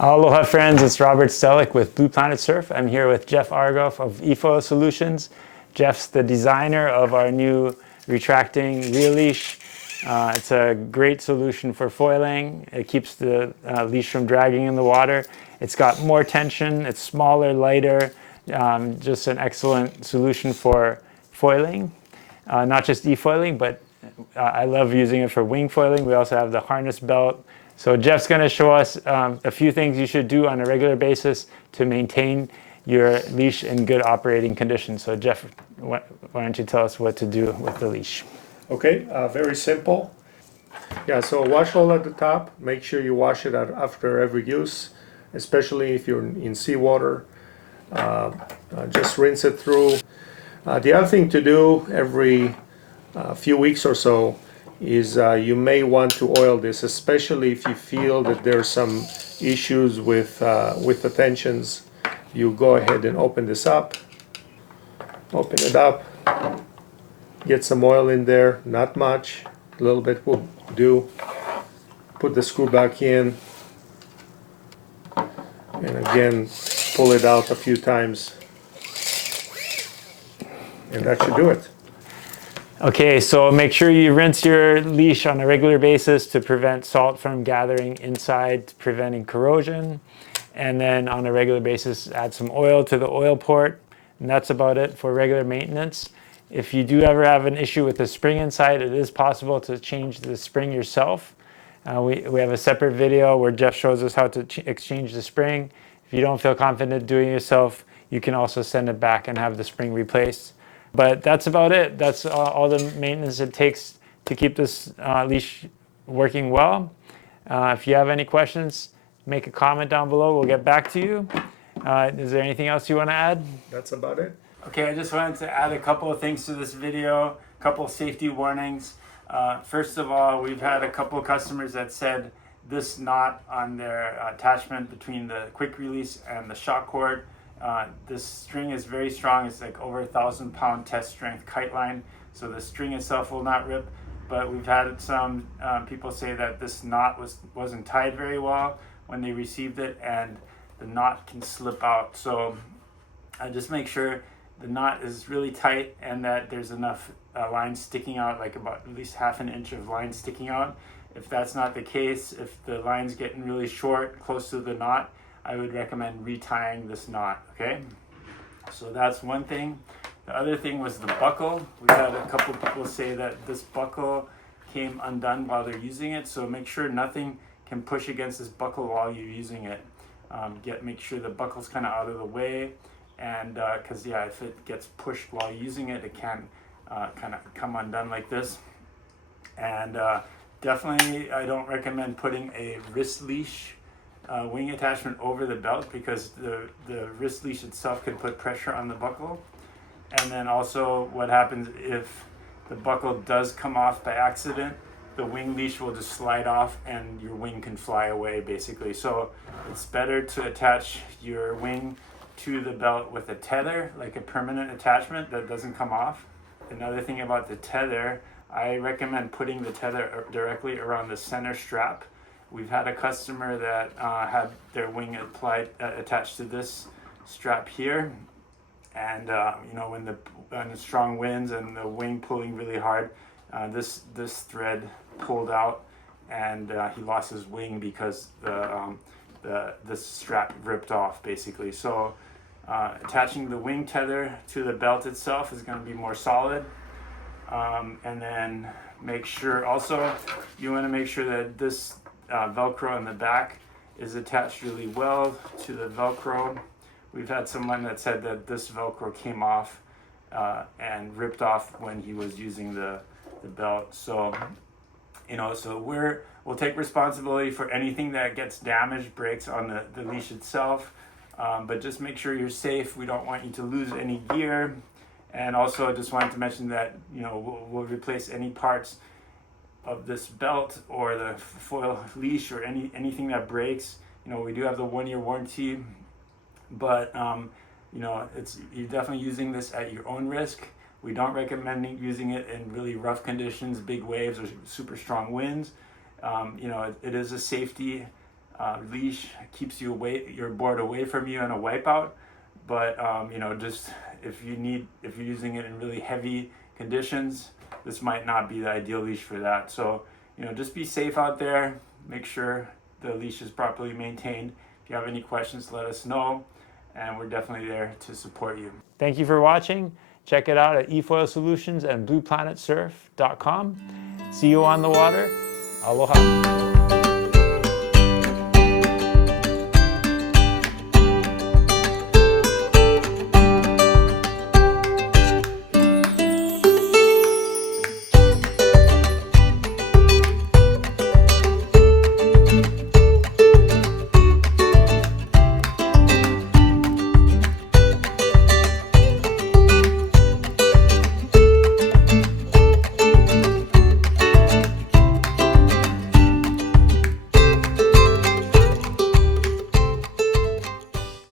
Aloha friends, it's Robert Stellick with Blue Planet Surf. I'm here with Jeff Argoff of eFoil Solutions. Jeff's the designer of our new retracting rear leash. It's a great solution for foiling. It keeps the leash from dragging in the water. It's got more tension, it's smaller, lighter, just an excellent solution for foiling. Not just e-foiling, but I love using it for wing foiling. We also have the harness belt. So Jeff's going to show us a few things you should do on a regular basis to maintain your leash in good operating condition. So Jeff, why don't you tell us what to do with the leash? Okay, very simple. Yeah, so wash hole at the top. Make sure you wash it after every use, especially if you're in seawater. Just rinse it through. The other thing to do every few weeks or so is you may want to oil this, especially if you feel that there's some issues with the tensions. You go ahead and open this up, open it up, get some oil in there, not much, a little bit will do. Put the screw back in, and again pull it out a few times, and that should do it. Okay, so make sure you rinse your leash on a regular basis to prevent salt from gathering inside, preventing corrosion. And then on a regular basis, add some oil to the oil port. And that's about it for regular maintenance. If you do ever have an issue with the spring inside, it is possible to change the spring yourself. We have a separate video where Jeff shows us how to exchange the spring. If you don't feel confident doing it yourself, you can also send it back and have the spring replaced. But that's about it. That's all the maintenance it takes to keep this leash working well. If you have any questions, make a comment down below. We'll get back to you. Is there anything else you want to add? That's about it. Okay, I just wanted to add a couple of things to this video, a couple of safety warnings. First of all, we've had a couple of customers that said this knot on their attachment between the quick release and the shock cord. This string is very strong. It's like over 1,000-pound test strength kite line, so the string itself will not rip. But we've had some people say that this knot wasn't tied very well when they received it, and the knot can slip out. So just make sure the knot is really tight and that there's enough line sticking out, like about at least ½ inch of line sticking out. If that's not the case, if the line's getting really short close to the knot, I would recommend retying this knot, okay? So that's one thing. The other thing was the buckle. We had a couple people say that this buckle came undone while they're using it, so make sure nothing can push against this buckle while you're using it. Make sure the buckle's kind of out of the way, and because yeah, if it gets pushed while using it, it can kind of come undone like this. And definitely, I don't recommend putting a wrist leash wing attachment over the belt, because the wrist leash itself can put pressure on the buckle. And then also what happens if the buckle does come off by accident, the wing leash will just slide off and your wing can fly away basically. So it's better to attach your wing to the belt with a tether, like a permanent attachment that doesn't come off. Another thing about the tether, I recommend putting the tether directly around the center strap. We've had a customer that had their wing attached to this strap here, and you know, when the strong winds and the wing pulling really hard, this thread pulled out, and he lost his wing because the strap ripped off basically. So attaching the wing tether to the belt itself is going to be more solid. And then make sure also, you want to make sure that this Velcro in the back is attached really well to the Velcro. We've had someone that said that this Velcro came off and ripped off when he was using the belt. So, you know, so we'll take responsibility for anything that gets damaged, breaks on the leash itself. But just make sure you're safe. We don't want you to lose any gear. And also, I just wanted to mention that, you know, we'll replace any parts of this belt or the foil leash or anything that breaks. You know, we do have the 1-year warranty, but you know, you're definitely using this at your own risk. We don't recommend using it in really rough conditions, big waves or super strong winds. You know, it is a safety leash keeps your board away from you in a wipeout. But you know, just if you're using it in really heavy conditions, this might not be the ideal leash for that. So, you know, just be safe out there. Make sure the leash is properly maintained. If you have any questions, let us know, and we're definitely there to support you. Thank you for watching. Check it out at eFoil Solutions and BluePlanetSurf.com. See you on the water. Aloha.